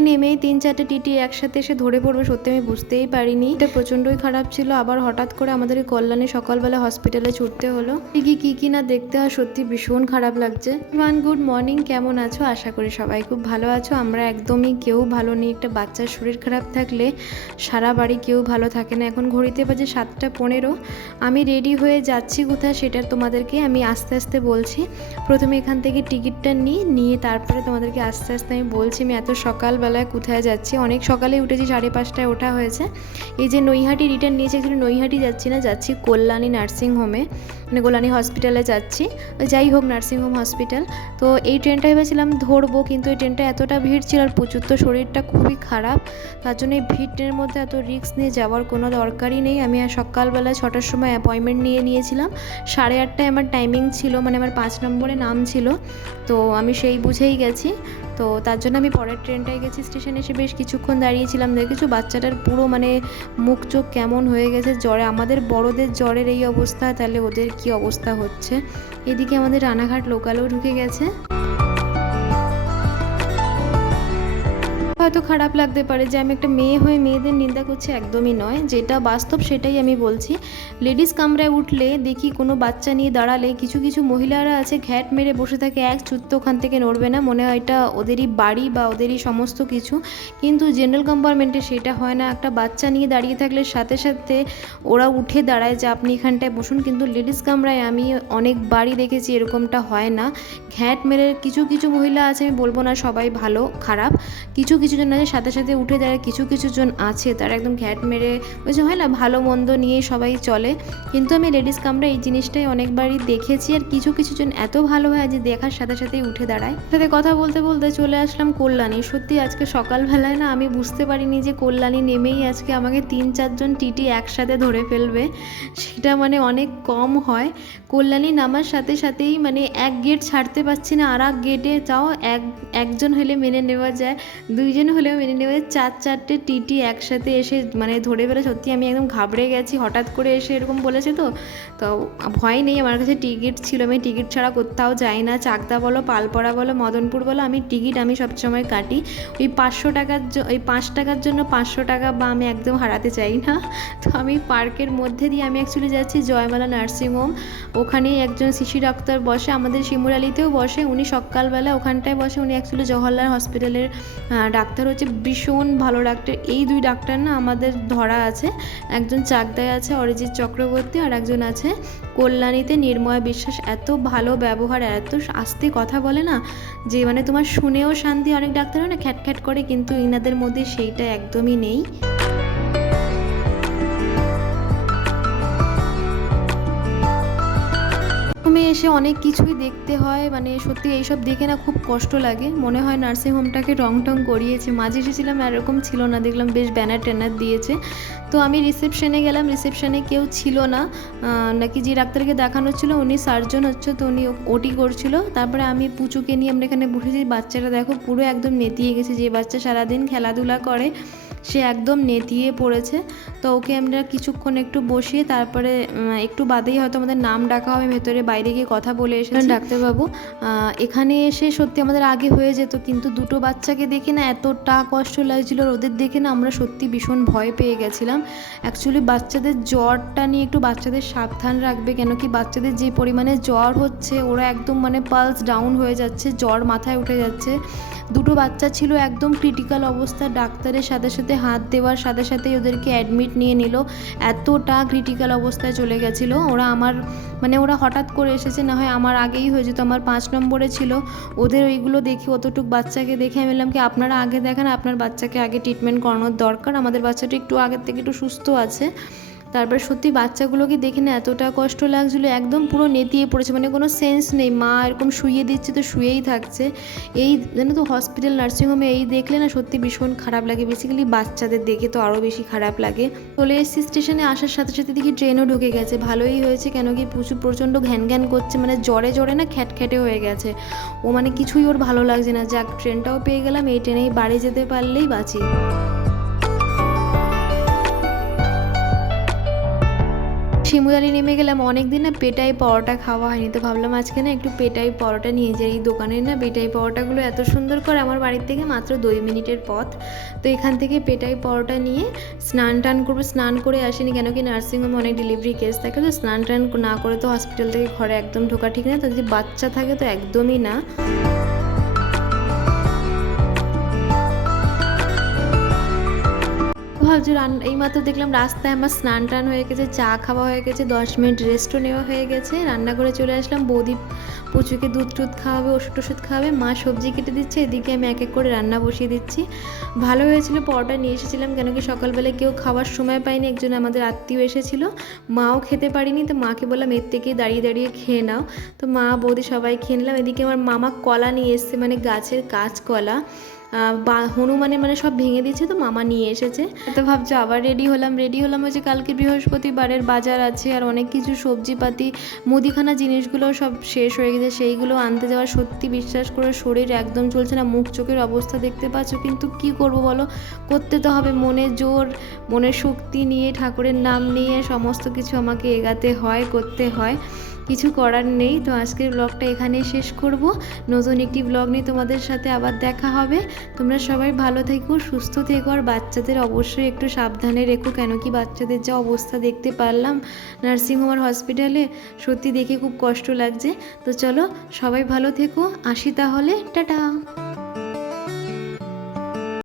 নেমেই তিন চারটে টিটি একসাথে এসে ধরে পড়বে, সত্যি আমি বুঝতেই পারিনি। এটা প্রচণ্ডই খারাপ ছিল, আবার হঠাৎ করে আমাদের কল্যাণী সকালবেলা হসপিটালে ছুটতে হলো। কি কি কি না দেখতে হয়, সত্যি ভীষণ খারাপ লাগছে। ওয়ান গুড মর্নিং কেমন আছো? আশা করি সবাই খুব ভালো আছো। আমরা একদমই কেউ ভালো নেই, একটা বাচ্চার শরীর খারাপ থাকলে সারা বাড়ি কেউ ভালো থাকে না। এখন ঘড়িতে বাজে সাতটা পনেরো। আমি রেডি হয়ে যাচ্ছি কোথায় সেটা তোমাদেরকে আমি আস্তে আস্তে বলছি। প্রথমে এখান থেকে টিকিটটা নিই নিয়ে তারপরে তোমাদেরকে আস্তে আস্তে আমি বলছি। আমি এত সকালবেলায় কোথায় যাচ্ছি? অনেক সকালে উঠেছি, সাড়ে পাঁচটায় ওঠা হয়েছে। এই যে নৈহাটি রিটার্ন নিয়েছে কিন্তু নৈহাটি যাচ্ছি না, যাচ্ছি কল্যাণী নার্সিং হোমে মানে কল্যাণী হসপিটালে যাচ্ছি। যাই হোক নার্সিং হোম হসপিটাল তো এই ট্রেনটা ভেবেছিলাম ধরবো, কিন্তু এই ট্রেনটা এতটা ভিড় ছিল আর প্রচুর তো শরীরটা খুবই খারাপ। তার জন্য এই ভিড় ট্রেনের মধ্যে এত রিস্ক নিয়ে যাওয়ার কোনো দরকারই নেই। আমি আর সকালবেলা ছটার সময় অ্যাপয়েন্টমেন্ট নিয়ে নিয়েছিলাম। সাড়ে আটটায় আমার টাইমিং ছিল মানে আমার পাঁচ নম্বরে নাম ছিল। তো আমি সেই বুঝেই গেছি। তো তার জন্য আমি পরের ট্রেনটায় গেছি স্টেশনে এসে বেশ কিছুক্ষণ দাঁড়িয়েছিলাম। দেখেছ বাচ্চাটার পুরো মানে মুখ চোখ কেমন হয়ে গেছে, জ্বরে, আমাদের বড়দের জ্বরের এই অবস্থা, তাহলে ওদের কি অবস্থা হচ্ছে? এদিকে আমাদের রানাঘাট লোকালও ঢুকে গেছে। হয়তো খারাপ লাগতে পারে যে আমি একটা মেয়ে হয়ে মেয়েদের নিন্দা করছি, একদমই নয়। যেটা বাস্তব সেটাই আমি বলছি। লেডিস কামরায় উঠলে দেখি কোনো বাচ্চা নিয়ে দাঁড়ালে কিছু কিছু মহিলারা আছে, ঘ্যাট মেরে বসে থাকে, এক চুত্ত ওখান থেকে নড়বে না। মনে হয় এটা ওদেরই বাড়ি বা ওদেরই সমস্ত কিছু। কিন্তু জেনারেল কম্পার্টমেন্টে সেটা হয় না। একটা বাচ্চা নিয়ে দাঁড়িয়ে থাকলে সাথে সাথে ওরা উঠে দাঁড়ায় যে আপনি এখানটায় বসুন। কিন্তু লেডিস কামরায় আমি অনেক বাড়ি দেখেছি এরকমটা হয় না। ঘ্যাট মেরে কিছু কিছু মহিলা আছে, আমি বলব না সবাই ভালো, খারাপ। কিছু কিছু জন আছে সাথে সাথে উঠে দাঁড়ায় কিছু কিছু জন আছে, তারা একদম ঘ্যাট মেরে ওই যে হয় না, ভালো মন্দ নিয়ে সবাই চলে। কিন্তু আমি লেডিস কামরা এই জিনিসটাই অনেকবারই দেখেছি আর কিছু কিছু জন এত ভালো হয় যে দেখার সাথে সাথেই উঠে দাঁড়ায়। সাথে কথা বলতে বলতে চলে আসলাম কল্যাণী। সত্যি আজকে সকালবেলায় না আমি বুঝতে পারিনি যে কল্যাণী নেমেই আজকে আমাকে তিন চারজন টিটি একসাথে ধরে ফেলবে। সেটা মানে অনেক কম হয়। কল্যাণী নামার সাথে সাথেই মানে এক গেট ছাড়তে পারছি না, আর এক গেটে তাও এক, একজন হলে মেনে নেওয়া যায়। দুইজন হলেও মেনে নেওয়া চার চারটে টিটি একসাথে এসে মানে ধরে ফেলে সত্যি আমি একদম ঘাবড়ে গেছি হঠাৎ করে এসে এরকম বলেছে তো। তো ভয় নেই আমার কাছে টিকিট ছিল আমি টিকিট ছাড়া কোথাও যাই না। চাকদা বলো পালপড়া বলো মদনপুর বলো আমি টিকিট আমি সবসময় কাটি। ওই পাঁচশো টাকার ওই পাঁচ টাকার জন্য পাঁচশো টাকা বা আমি একদম হারাতে চাই না। তো আমি পার্কের মধ্যে দিয়ে আমি অ্যাকচুয়ালি যাচ্ছি জয়মালা নার্সিংহোম ওখানেই একজন শিশু ডাক্তার বসে আমাদের শিমুরালিতেও বসে। উনি সকালবেলা ওখানটায় বসে উনি অ্যাকচুয়ালি জওহরলাল হসপিটালের আহ, ডাক্তার হচ্ছে ভীষণ ভালো ডাক্তার। এই দুই ডাক্তার না আমাদের ধরা আছে। একজন চাকদায় আছে, অরিজিৎ চক্রবর্তী, আর একজন আছে কল্যাণীতে নির্ময় বিশ্বাস। এত ভালো ব্যবহার, এত আস্তে কথা বলে না যে মানে তোমার শুনেও শান্তি। অনেক ডাক্তার হয় না খ্যাট খ্যাট করে, কিন্তু ইনাদের মধ্যে সেইটা একদমই নেই। প্রথমে এসে অনেক কিছুই দেখতে হয় মানে সত্যি এইসব দেখে না খুব কষ্ট লাগে। মনে হয় নার্সিং হোমটাকে রং টং করিয়েছে। মাঝে এসেছিলাম এরকম ছিল না, দেখলাম বেশ ব্যানার ট্যানার দিয়েছে। তো আমি রিসেপশনে গেলাম রিসেপশনে কেউ ছিল না। নাকি যে ডাক্তারকে দেখানো ছিল, উনি সার্জন হচ্ছে, তো উনি ওটি করছিল। তারপরে আমি পুচুকে নিয়ে আমরা এখানে বসেছি বাচ্চাটা দেখো পুরো একদম নেতিয়ে গেছে, যে বাচ্চা সারাদিন খেলাধুলা করে। সে একদম নেতিয়ে পড়েছে। তো ওকে আমরা কিছুক্ষণ একটু বসিয়ে তারপরে একটু বাদেই হয়তো আমাদের নাম ডাকা হবে ভেতরে বাইরে গিয়ে কথা বলে এসেছেন ডাক্তারবাবু। এখানে এসে সত্যি আমাদের আগে হয়ে যেত কিন্তু দুটো বাচ্চাকে দেখে না এতটা কষ্ট লাগছিল ওদের দেখে না আমরা সত্যি ভীষণ ভয় পেয়ে গেছিলাম। অ্যাকচুয়ালি বাচ্চাদের জ্বরটা নিয়ে একটু বাচ্চাদের সাবধান রাখবে কেন কি বাচ্চাদের যে পরিমাণে জ্বর হচ্ছে ওরা একদম মানে পালস ডাউন হয়ে যাচ্ছে জ্বর মাথায় উঠে যাচ্ছে। দুটো বাচ্চা ছিল, একদম ক্রিটিক্যাল অবস্থা ডাক্তারের সাথে সাথে হাত দেওয়ার সাথে সাথে ওদেরকে অ্যাডমিট নিয়ে নিল। এতটা ক্রিটিক্যাল অবস্থায় চলে গেছিল। ওরা আমার মানে ওরা হঠাৎ করে এসেছে, না হয় আমার আগেই হয়ে যেত, আমার পাঁচ নম্বরে ছিল। ওদের ওইগুলো দেখে অতটুক বাচ্চাকে দেখে আমি বললাম কি, আপনারা আগে দেখেন, আপনার বাচ্চাকে আগে ট্রিটমেন্ট করানোর দরকার। আমাদের বাচ্চাটা একটু আগের থেকে একটু সুস্থ আছে। তারপর সত্যি বাচ্চাগুলোকে দেখে না এতটা কষ্ট লাগছিল, একদম পুরো নেতিয়ে পড়েছে মানে কোনো সেন্স নেই। মা এরকম শুয়ে দিচ্ছে তো শুয়েই থাকছে। এই জানো তো হসপিটাল নার্সিংহোমে এই দেখলে না সত্যি ভীষণ খারাপ লাগে। বেসিক্যালি বাচ্চাদের দেখে তো আরও বেশি খারাপ লাগে। চলে এসেছি স্টেশনে আসার সাথে সাথে দেখি ট্রেনও ঢুকে গেছে। ভালোই হয়েছে, কেন কি প্রচুর প্রচণ্ড ঘ্যান ঘ্যান করছে মানে জ্বরে জ্বরে না খ্যাটখ্যাটে হয়ে গেছে। ও মানে কিছুই ওর ভালো লাগছে না। যাক ট্রেনটাও পেয়ে গেলাম, এই ট্রেনেই বাড়ি যেতে পারলেই বাঁচি। শিমুরালি নেমে গেলাম। অনেক দিন না পেটাই পরোটা খাওয়া হয়নি। তো ভাবলাম আজকে না একটু পেটাই পরোটা নিয়ে যাই। এই দোকানের না পেটাই পরোটাগুলো এত সুন্দর করে আমার বাড়ির থেকে মাত্র দুই মিনিটের পথ। তো এখান থেকে পেটাই পরোটা নিয়ে স্নান টান করব। স্নান করে আসিনি কেন কি নার্সিংহোমে অনেক ডেলিভারি কেস থাকে। তো স্নান টান না করে তো হসপিটাল থেকে ঘরে একদম ঢোকা ঠিক না। তো যদি বাচ্চা থাকে তো একদমই না। ভাবছি রান এইমাত্র দেখলাম রাস্তায় আমার স্নান টান হয়ে গেছে চা খাওয়া হয়ে গেছে দশ মিনিট রেস্টও নেওয়া হয়ে গেছে। রান্না করে চলে আসলাম বৌদি পুচুকে দুধ টুধ খাওয়াবে ওষুধ টষুধ খাওয়াবে মা সবজি কেটে দিচ্ছে এদিকে আমি এক এক করে রান্না বসিয়ে দিচ্ছি। ভালো হয়েছিল পরোটা নিয়ে এসেছিলাম কেন কি সকালবেলা কেউ খাওয়ার সময় পায়নি একজন আমাদের আত্মীয় এসেছিল মাও খেতে পারিনি তো মাকে বললাম এর থেকেই দাঁড়িয়ে দাঁড়িয়ে খেয়ে নাও। তো মা বৌদি সবাই খেয়ে নিলাম এদিকে আমার মামা কলা নিয়ে এসছে মানে গাছের কাঁচ কলা আহ, বা হনুমানে মানে সব ভেঙে দিয়েছে তো মামা নিয়ে এসেছে। তো ভাবছ আবার রেডি হলাম রেডি হলাম ওই যে কালকে বৃহস্পতিবারের বাজার আছে আর অনেক কিছু সবজিপাতি, মুদিখানা জিনিসগুলো সব শেষ হয়ে গেছে, সেইগুলো আনতে যাওয়া সত্যি বিশ্বাস করে শরীর একদম চলছে না, মুখ চোখের অবস্থা দেখতে পাচ্ছ, কিন্তু কি করব বলো? করতে তো হবে মনে জোর, মনের শক্তি নিয়ে ঠাকুরের নাম নিয়ে সমস্ত কিছু আমাকে এগাতে হয়, করতে হয়। কিছু করার নেই। তো আজকের ব্লগটা এখানে শেষ করব। নতুন একটি ব্লগ নিয়ে তোমাদের সাথে আবার দেখা হবে। তোমরা সবাই ভালো থেকো, সুস্থ থেকো, আর বাচ্চাদের অবশ্যই একটু সাবধানে রেখো কেন কি বাচ্চাদের যা অবস্থা দেখতে পারলাম নার্সিংহোম আর হসপিটালে সত্যি দেখে খুব কষ্ট লাগছে। তো চলো সবাই ভালো থেকো। আসি তাহলে। টাটা!